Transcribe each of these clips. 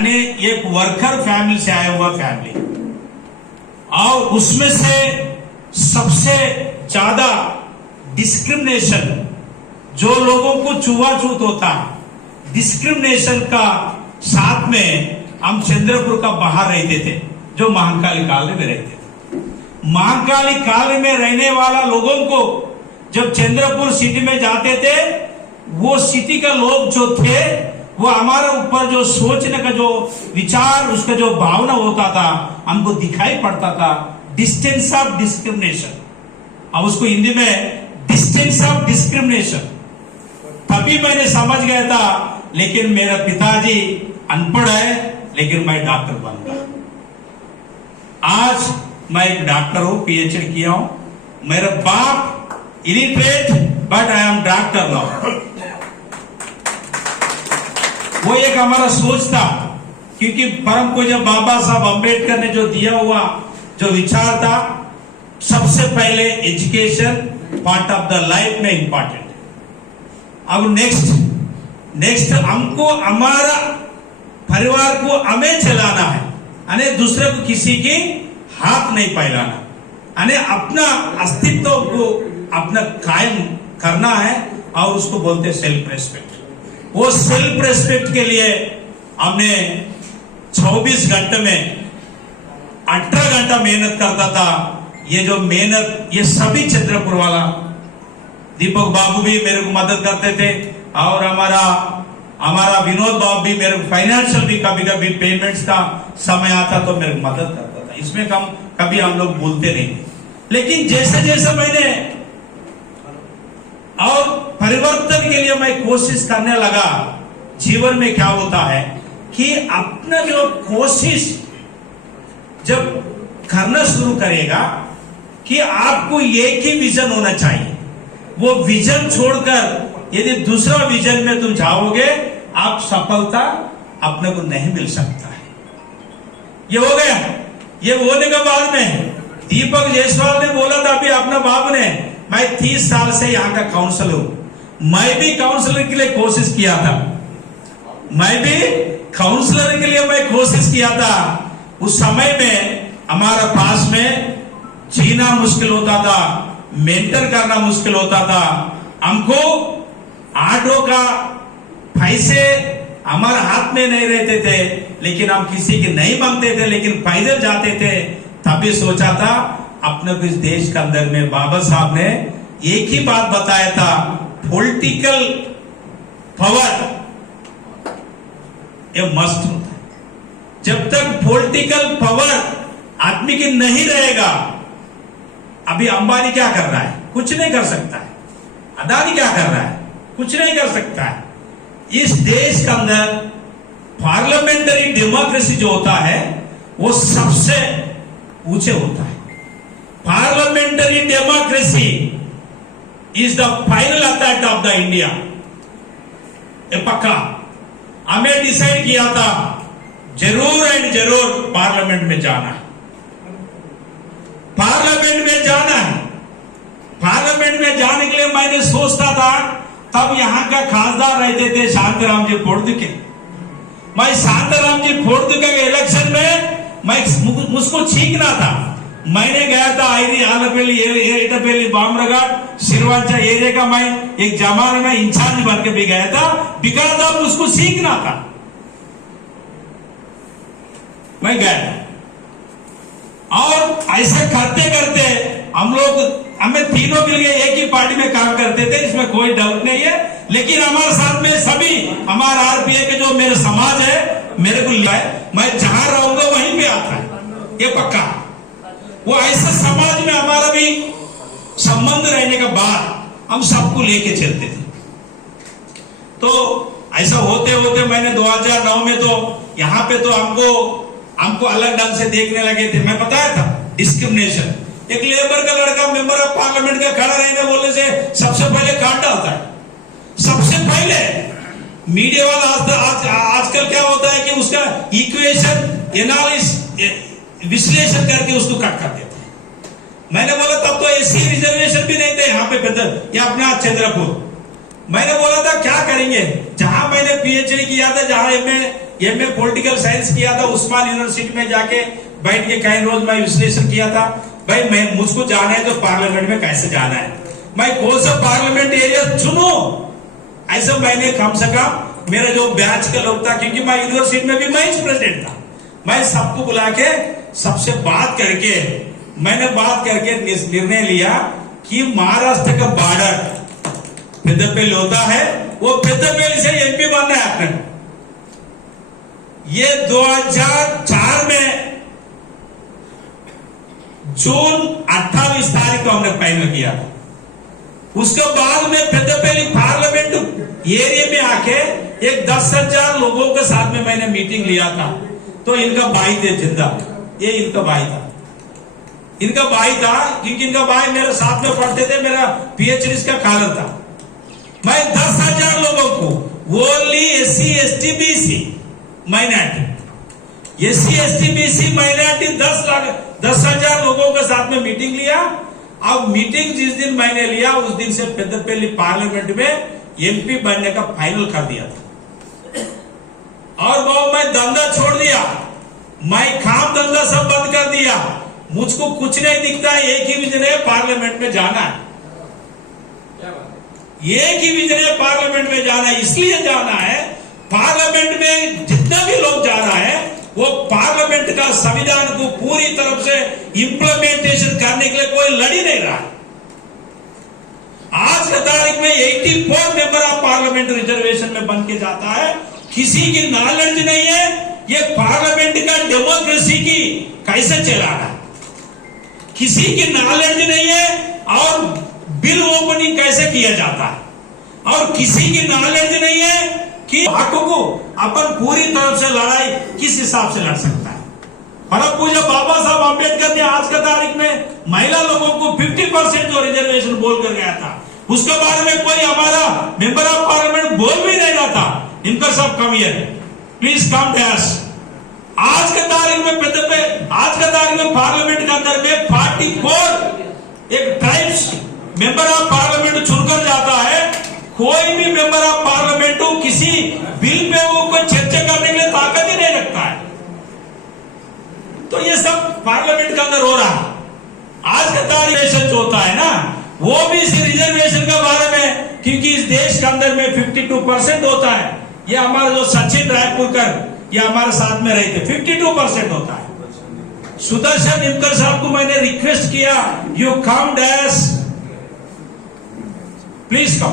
यानी एक worker family से आया हुआ फैमिली, और उसमें से सबसे ज्यादा डिस्क्रिमिनेशन, जो लोगों को छुआछूत होता है, डिस्क्रिमिनेशन का साथ में हम चंद्रपुर का बाहर रहते थे, जो महाकाली कॉलोनी में रहते थे। महाकाली कॉलोनी में रहने वाला लोगों को जब चंद्रपुर सिटी में जाते थे, वो सिटी का लोग जो थे वो हमारे ऊपर जो सोचने का जो विचार, उसका जो भावना होता था, हमको दिखाई पड़ता था डिस्टेंस ऑफ डिस्क्रिमिनेशन। अब उसको हिंदी में डिस्टेंस ऑफ डिस्क्रिमिनेशन। तभी मैंने समझ गया था, लेकिन मेरा पिताजी अनपढ़ है, लेकिन मैं डॉक्टर बन गया। आज मैं एक डॉक्टर हूं, पीएचडी किया हूं। मेरा बाप illiterate, but I am doctor now. वो एक हमारा सोच था, क्योंकि परम पूज्य बाबा साहब अम्बेडकर ने जो दिया हुआ जो विचार था, सबसे पहले education part of the life में इंपॉर्टेंट। अब नेक्स्ट हमको हमारा परिवार को हमें चलाना है, यानी दूसरे को किसी की हाथ नहीं फैलाना, यानी अपना अस्तित्व को अपना कायम करना है, और उसको बोलते सेल्फ रेस्पेक्ट। वो सेल्फ रेस्पेक्ट के लिए हमने 24 घंटे में 18 घंटा मेहनत करता था। ये जो मेहनत, ये सभी चंद्रपुर वाला, दीपक बाबू भी मेरे को मदद करते थे, और हमारा विनोद बाबू भी मेरे को फाइनेंशियल भी कभी कभी पेमेंट्स का समय आता तो मेरे को मदद करता था। इसमें कभी हम लोग बोलते नहीं थे। लेकिन जैसे जैसे मैंने और परिवर्तन के लिए मैं कोशिश करने लगा, जीवन में क्या होता है कि अपना जो कोशिश जब करना शुरू करेगा कि आपको एक ही विजन होना चाहिए, वो विजन छोड़कर यदि दूसरा विजन में तुम जाओगे, आप सफलता अपने को नहीं मिल सकता है। ये हो गया। ये होने के बाद में दीपक जायसवाल ने बोला था अभी अपना बाप ने, मैं 30 साल से यहाँ का काउंसलर हूं। मैं भी काउंसलर के लिए कोशिश किया था, मैं कोशिश किया था। उस समय में हमारा पास में जीना मुश्किल होता था, मेंटर करना मुश्किल होता था। हमको ऑटो का पैसे हमारे हाथ में नहीं रहते थे, लेकिन हम किसी के नहीं मांगते थे, लेकिन पैदल जाते थे। तभी सोचा था अपने को इस देश के अंदर में बाबा साहब ने एक ही बात बताया था, पॉलिटिकल पावर ये मस्ट होता है। जब तक पॉलिटिकल पावर आदमी की नहीं रहेगा, अभी अंबानी क्या कर रहा है? कुछ नहीं कर सकता है। अदानी क्या कर रहा है? कुछ नहीं कर सकता है। इस देश के अंदर पार्लियामेंट्री डेमोक्रेसी जो होता है वो सबसे ऊंचे होता है। Parliamentary democracy is the final authority of the India. ये पक्का हमें डिसाइड किया था, जरूर एंड जरूर पार्लियामेंट में जाना है, पार्लियामेंट में जाना है। पार्लियामेंट में जाने के लिए मैंने सोचता था, तब यहां का खासदार रहते थे शांताराम जी फोड़दुके। मैं शांताराम जी फोड़दुके के इलेक्शन में मैं मुझको छींकना था। मैंने गया था आईरी आलपल्ली एटपल्ली बामरघाट सिरवांचा एरिया का, मैं एक जमाने में इंचार्ज बन के भी गया था, बिकॉज ऑफ उसको सीखना था। मैं गया और ऐसे करते करते हमें तीनों के लिए एक ही पार्टी में काम करते थे, इसमें कोई डाउट नहीं है। लेकिन हमारे साथ में सभी हमारा आरपीए के जो मेरे समाज है, मेरे को लिया है, मैं जहां रहूंगा वहीं पे आता है, ये पक्का। वो ऐसे समाज में हमारा भी संबंध रहने के बाद हम सबको लेके चलते थे। तो ऐसा होते होते मैंने 2009 में तो यहाँ पे तो हमको अलग ढंग से देखने लगे थे। मैं बताया था डिस्क्रिमिनेशन। एक लेबर का लड़का मेंबर ऑफ पार्लियामेंट का खड़ा रहने बोलने से सबसे पहले काट डालता है। सबसे पहले मीडिया वाला आजकल क्या होता है कि उसका इक्वेशन एनालिसिस विश्लेषण करके उसको कट कर देते हैं। मैंने बोला तब तो एससी रिजर्वेशन भी नहीं थे यहाँ पे बेहतर, या अपना चंद्रपुर। मैंने बोला था क्या करेंगे, जहां मैंने पीएचडी किया था, जहां एमए एमए पॉलिटिकल साइंस किया था, उस्मान यूनिवर्सिटी में जाके बैठ के कई रोज मैं विश्लेषण किया था। भाई मैं मुझको जाना है तो पार्लियामेंट में कैसे जाना है, मैं कौन सा पार्लियामेंट एरिया चुनूं, ऐसा मैंने कम से कम मेरा जो बैच का लोग था, क्योंकि मैं यूनिवर्सिटी में भी मैं प्रेसिडेंट था, मैं सबको बुला के सबसे बात करके मैंने बात करके निर्णय लिया कि महाराष्ट्र का बॉर्डर पेद्दपल्ली होता है, वो पेद्दपल्ली से एमपी बनना है आपने। ये 2004 में जून 28 तारीख को हमने फाइनल किया। उसके बाद में पेद्दपल्ली पार्लियामेंट एरिया में आके एक 10,000 लोगों के साथ में मैंने मीटिंग लिया था। तो इनका भाई थे जिंदा, ये इनका भाई था, इनका भाई था, क्योंकि इनका भाई मेरे साथ में पढ़ते थे, मेरा पीएचडी का कॉलर था। मैं 10,000 लोगों को only SC ST BC minority, SC ST BC minority 10,000 लोगों के साथ में मीटिंग लिया। अब मीटिंग जिस दिन मैंने लिया उस दिन से पेद्दपल्ली पार्लियामेंट में एमपी बनने का फाइनल कर दिया था। और वो मैं धंधा छोड़ दिया, मैं काम धंधा सब बंद कर दिया, मुझको कुछ नहीं दिखता है, एक ही विजन है, पार्लियामेंट में जाना है, एक ही विजन है, पार्लियामेंट में जाना है। इसलिए जाना है, पार्लियामेंट में जितना भी लोग जा रहा है वो पार्लियामेंट का संविधान को पूरी तरफ से इंप्लीमेंटेशन करने के लिए कोई लड़ ही नहीं रहा। आज की तारीख में 84 मेंबर ऑफ पार्लियामेंट रिजर्वेशन में बन के जाता है, किसी की नॉलेज नहीं है ये पार्लियामेंट का डेमोक्रेसी की कैसे चलाना है, किसी की नॉलेज नहीं है और बिल ओपनिंग कैसे किया जाता है, और किसी की नॉलेज नहीं है कि हकों को अपन पूरी तरफ से लड़ाई किस हिसाब से लड़ सकता है। परम पूज्य बाबा साहब अम्बेडकर ने आज के तारीख में महिला लोगों को 50% जो रिजर्वेशन बोल कर गया था, उसके बारे में कोई हमारा मेंबर ऑफ पार्लियामेंट बोल भी नहीं रहा था। इनका सब कम है, प्लीज कम डैश। आज के तारीख में आज के तारीख में पार्लियामेंट के अंदर में 44 एक ट्राइब्स मेंबर ऑफ पार्लियामेंट चुनकर जाता है। कोई भी मेंबर ऑफ पार्लियामेंट किसी बिल पे वो कोई चर्चा करने के लिए ताकत ही नहीं रखता है। तो ये सब पार्लियामेंट के अंदर हो रहा है। आज का तारीख जो होता है ना, वो भी इस रिजर्वेशन के बारे में, क्योंकि इस देश के अंदर में 52% होता है। ये हमारा जो सचिन रायपुरकर ये हमारे साथ में रहे थे, 52% होता है। सुदर्शन निमकर साहब को मैंने रिक्वेस्ट किया, you come dash, please come.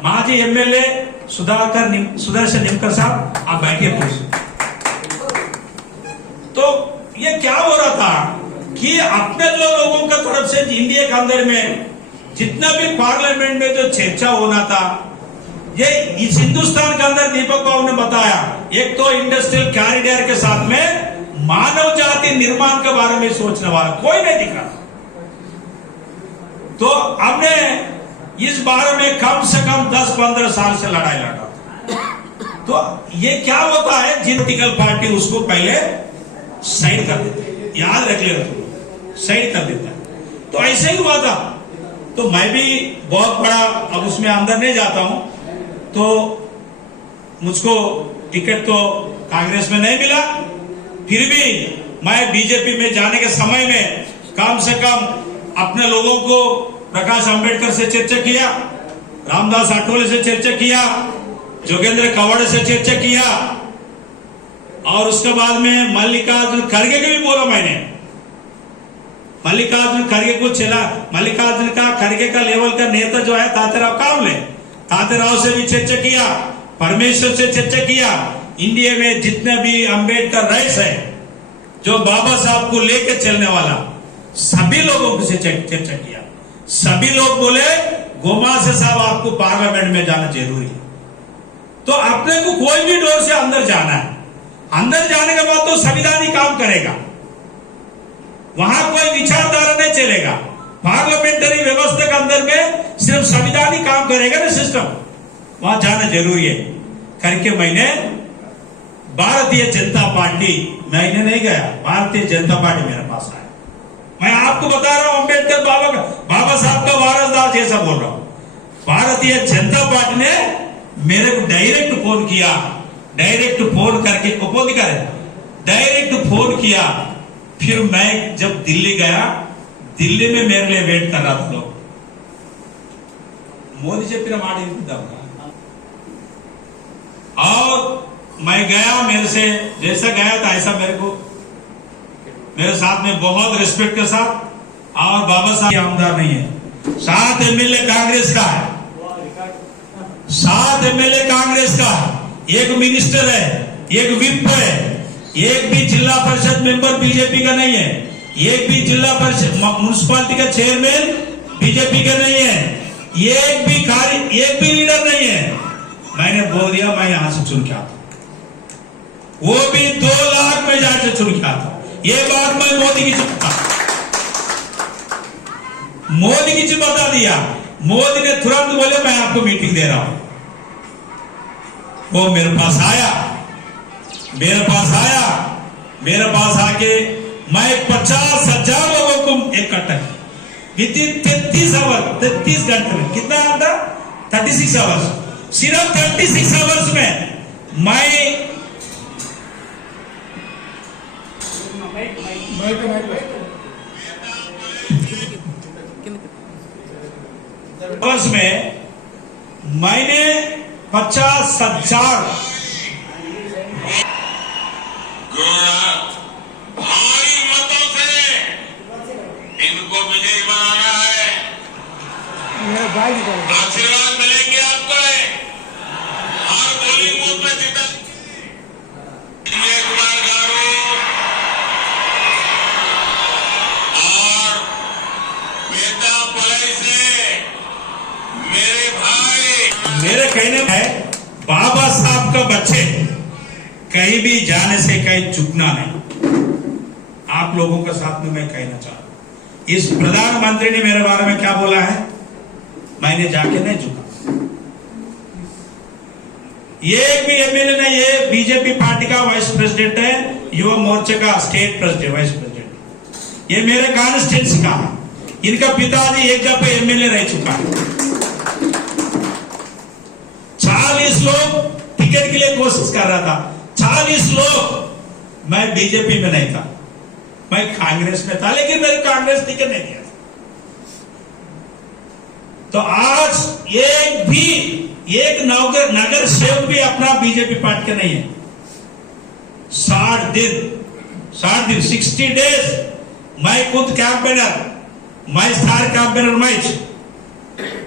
माजी एमएलए सुदर्शन निमकर साहब आप बैठिए प्लीज। तो ये क्या हो रहा था कि अपने लोगों का तरफ से इंडिया के अंदर में जितना भी पार्लियामेंट में जो चर्चा होना था, ये इस हिंदुस्तान के अंदर दीपक बाबू ने बताया, एक तो इंडस्ट्रियल कॉरिडोर के साथ में मानव जाति निर्माण के बारे में सोचने वाला कोई नहीं दिखा। तो हमने इस बारे में कम से कम 10-15 साल से लड़ाई लड़ा। तो ये क्या होता है, जिन पॉलिटिकल पार्टी उसको पहले साइड कर देते, याद रख लेना, साइड कर देता है। तो ऐसे ही हुआ था। तो मैं भी बहुत बड़ा, अब उसमें अंदर नहीं जाता हूं, तो मुझको टिकट तो कांग्रेस में नहीं मिला, फिर भी मैं बीजेपी में जाने के समय में कम से कम अपने लोगों को प्रकाश अंबेडकर से चर्चा किया, रामदास आठवले से चर्चा किया, जोगेंद्र कवाड़े से चर्चा किया, और उसके बाद में मल्लिकार्जुन खड़गे के भी बोला मैंने। मल्लिकार्जुन खड़गे को चला, मल्लिकार्जुन का खड़गे का लेवल का नेता जो है तात्याराव कावले, तात्याराव से भी चर्चा किया, परमेश्वर से चर्चा किया। इंडिया में जितने भी अंबेडकर राइट्स है, जो बाबा साहब को लेकर चलने वाला, सभी लोगों से चर्चा किया। सभी लोग बोले गोमा से साहब आपको पार्लियामेंट में जाना जरूरी है। तो अपने को कोई भी डोर से अंदर जाना है, अंदर जाने के बाद तो संविधान ही काम करेगा, वहां कोई विचारधारा नहीं चलेगा। पार्लियामेंटरी व्यवस्था के अंदर में सिर्फ संविधान ही काम करेगा ना, सिस्टम, वहां जाना जरूरी है करके मैंने भारतीय जनता पार्टी, मैंने नहीं गया, भारतीय जनता पार्टी मेरे पास आया। मैं आपको बता रहा हूं, अम्बेडकर बाबा साहब का वारसदार जैसा बोल रहा हूं। भारतीय जनता पार्टी ने मेरे को डायरेक्ट फोन किया, डायरेक्ट फोन करके डायरेक्ट फोन किया। फिर मैं जब दिल्ली गया, दिल्ली में मेरे लिए वेट कर रहा था लोग। मोदी जी फिर और मैं गया, मेरे से जैसा गया था ऐसा मेरे साथ में बहुत रिस्पेक्ट के साथ, और बाबा साहब आमदार नहीं है, 7 एमएलए कांग्रेस का है, 7 एमएलए कांग्रेस का, एक मिनिस्टर है, एक विप है, एक भी जिला परिषद मेंबर बीजेपी का नहीं है, एक भी जिला परिषद म्युनिसिपालिटी का चेयरमैन बीजेपी का नहीं है, एक भी लीडर नहीं है। मैंने बोल दिया मैं यहां से चुन के आता, वो भी 2 लाख में जाके चुन के आता। ये बात मैं मोदी की बता दिया। मोदी ने तुरंत बोले मैं आपको मीटिंग दे रहा हूं। वो मेरे पास आके मैं 50,000 लोगों को इकट्ठा विद इन 33 घंटे में, कितना घंटा, 36 आवर्स, सिर्फ 36 आवर्स में मैं वर्ष में मैंने 50,000 भारी मतों से इनको विजयी बनाना है। आशीर्वाद मिलेंगे आपको, हर पोलिंग बूथ में जीता कुमार गारू और बेटा पलाई से मेरे भाई। मेरे कहने में है, बाबा साहब का बच्चे कहीं भी जाने से कहीं झुकना नहीं। आप लोगों के साथ में मैं कहना चाहता हूं, इस प्रधानमंत्री ने मेरे बारे में क्या बोला है, मैंने जाके नहीं झुका। ये भी एमएलए नहीं, ये बीजेपी पार्टी का वाइस प्रेसिडेंट है, युवा मोर्चे का स्टेट प्रेसिडेंट, वाइस प्रेसिडेंट। ये मेरे कॉन्स्टिट्यूंसी का है। इनका पिताजी एक जगह पे एमएलए रह चुका है। 40 लोग टिकट के लिए कोशिश कर रहा था, 40 लोग। मैं बीजेपी में नहीं था, मैं कांग्रेस में था, लेकिन मेरे कांग्रेस टिकट नहीं दिया था। तो आज एक नगर सेवक भी अपना बीजेपी पार्टी का नहीं है। 60 दिन 60 डेज मैं खुद कैंपेनर, मैं स्टार कैंपेनर, मैं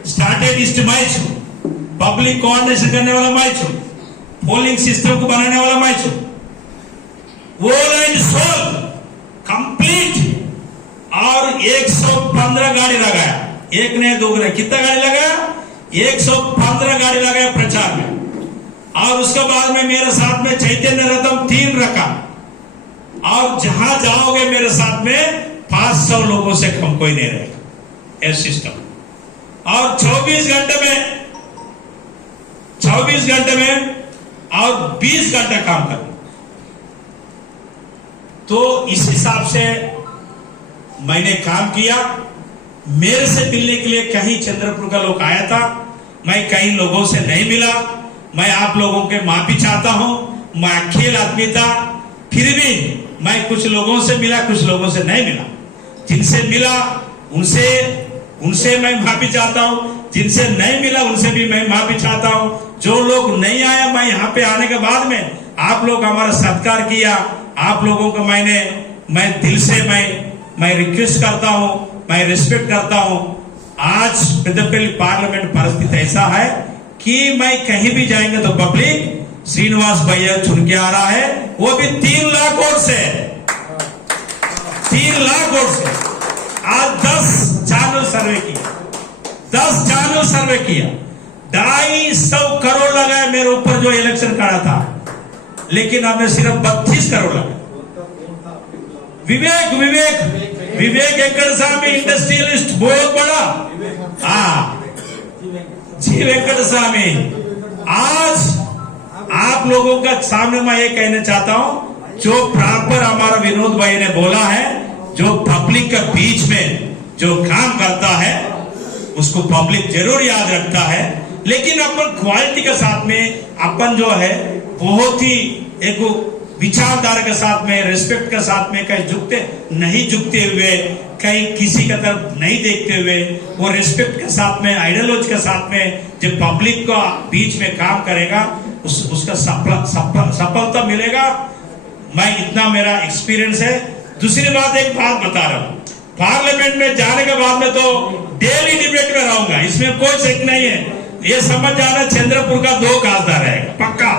started east match, public coordination करने वाला मैं हूं, पोलिंग सिस्टम को बनाने वाला मैं हूं, वोल एंड सोल कंप्लीट। और 115 गाड़ी लगाया, एक नहीं 2 नहीं, कितना गाड़ी लगाया, 115 गाड़ी लगाया प्रचार में। और उसके बाद में मेरे साथ में चैतन्य रथम 3 रखा, और जहां जाओगे मेरे साथ में 500 लोगों से कम कोई नहीं रहेगा, ये सिस्टम। और 24 घंटे में और 20 घंटा काम करना। तो इस हिसाब से मैंने काम किया। मेरे से मिलने के लिए कहीं चंद्रपुर का लोग आया था, मैं कई लोगों से नहीं मिला। मैं आप लोगों के माफी चाहता हूं, मैं अकेला आदमी था, फिर भी मैं कुछ लोगों से मिला, कुछ लोगों से नहीं मिला। जिनसे मिला उनसे मैं माफी चाहता हूं, जिनसे नहीं मिला उनसे भी मैं माफी चाहता हूं। जो लोग नहीं आया, मैं यहाँ पे आने के बाद में आप लोग हमारा सत्कार किया, आप लोगों को मैं दिल से मैं रिक्वेस्ट करता हूं, मैं रिस्पेक्ट करता हूं। आज पेद्दपल्ली पार्लियामेंट परिस्थिति ऐसा है कि मैं कहीं भी जाएंगे तो पब्लिक श्रीनिवास भैया चुन के आ रहा है, वो भी 3 लाख वोट से, 3 लाख वोट से। आज 10 चैनल सर्वे किया, 10 चैनल सर्वे किया, 250 करोड़ लगाया मेरे ऊपर जो इलेक्शन काढ़ा था, लेकिन हमने सिर्फ 32 करोड़ लगाया। विवेक वेंकट स्वामी इंडस्ट्रियलिस्ट बहुत बड़ा, जी वेंकट स्वामी। आज आप लोगों का सामने मैं ये कहना चाहता हूं, जो प्रॉपर हमारा विनोद भाई ने बोला है, जो पब्लिक के बीच में जो काम करता है उसको पब्लिक जरूर याद रखता है, लेकिन अपन क्वालिटी के साथ में अपन जो है बहुत ही एक विचारधारा के साथ में, रिस्पेक्ट के साथ में, कहीं नहीं झुकते हुए, कहीं किसी का तरफ नहीं देखते हुए, वो रिस्पेक्ट के साथ में, आइडियोलॉजी के साथ में जब पब्लिक का बीच में काम करेगा उसका सफलता मिलेगा। मैं इतना मेरा एक्सपीरियंस है। दूसरी बात, एक बात बता रहा हूं, पार्लियामेंट में जाने के बाद में तो डेली डिबेट में रहूंगा, इसमें कोई शक नहीं है। ये समझ जाना चंद्रपुर का 2 खासदार है पक्का।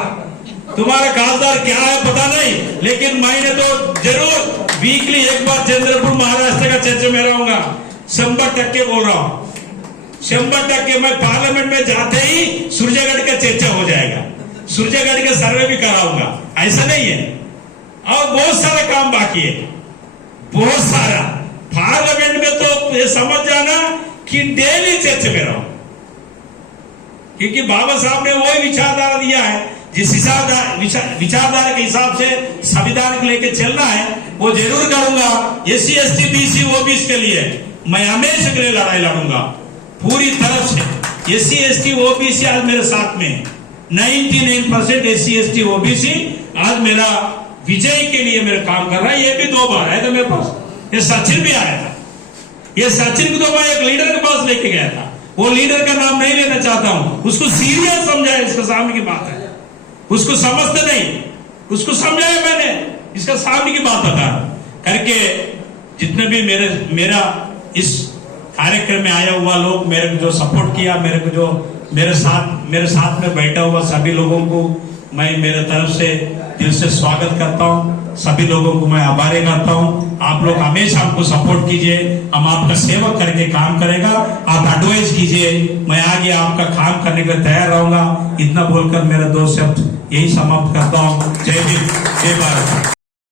तुम्हारा खासदार क्या है पता नहीं, लेकिन मैंने तो जरूर वीकली एक बार चंद्रपुर महाराष्ट्र का चर्चा में रहूंगा। 100% बोल रहा हूं, 100%। मैं पार्लियामेंट में जाते ही सूर्यगढ़ का चर्चा हो जाएगा, सूर्यगढ़ का सर्वे भी कराऊंगा, ऐसा नहीं है। और बहुत सारा काम बाकी है, बहुत सारा। पार्लियामेंट में तो ये समझ जाना कि डेली चर्चा में रहो, क्योंकि बाबा साहब ने वही विचारधारा दिया है। जिस विचारधारा के हिसाब से संविधान को लेकर चलना है वो जरूर करूंगा। SC ST BC OBC के लिए मैं हमेशा के लिए लड़ाई लड़ूंगा पूरी तरफ से। SC ST OBC आज मेरे साथ में 99% SC ST OBC आज मेरा विजय के लिए मेरा काम कर रहा है। ये भी 2 बार आया था मेरे पास, ये सचिन भी आया था। ये सचिन को तो मैं एक लीडर के पास लेके गया था, वो लीडर का नाम नहीं लेना चाहता हूं। उसको सीरियस समझाया, इसका सामने की बात है, उसको समझते नहीं, उसको समझाया मैंने, इसका सामने की बात बता करके। जितने भी मेरा इस कार्यक्रम में आया हुआ लोग, मेरे को जो सपोर्ट किया, मेरे को जो मेरे साथ में बैठा हुआ सभी लोगों को मैं मेरे तरफ से दिल से स्वागत करता हूं। सभी लोगों को मैं आभारी करता हूं। आप लोग हमेशा हमको सपोर्ट कीजिए, हम आपका सेवक करके काम करेगा। आप एडवाइस कीजिए, मैं आगे आपका काम करने के लिए तैयार रहूंगा। इतना बोलकर मेरा 2 शब्द यही समाप्त करता हूं। जय हिंद, जय भारत।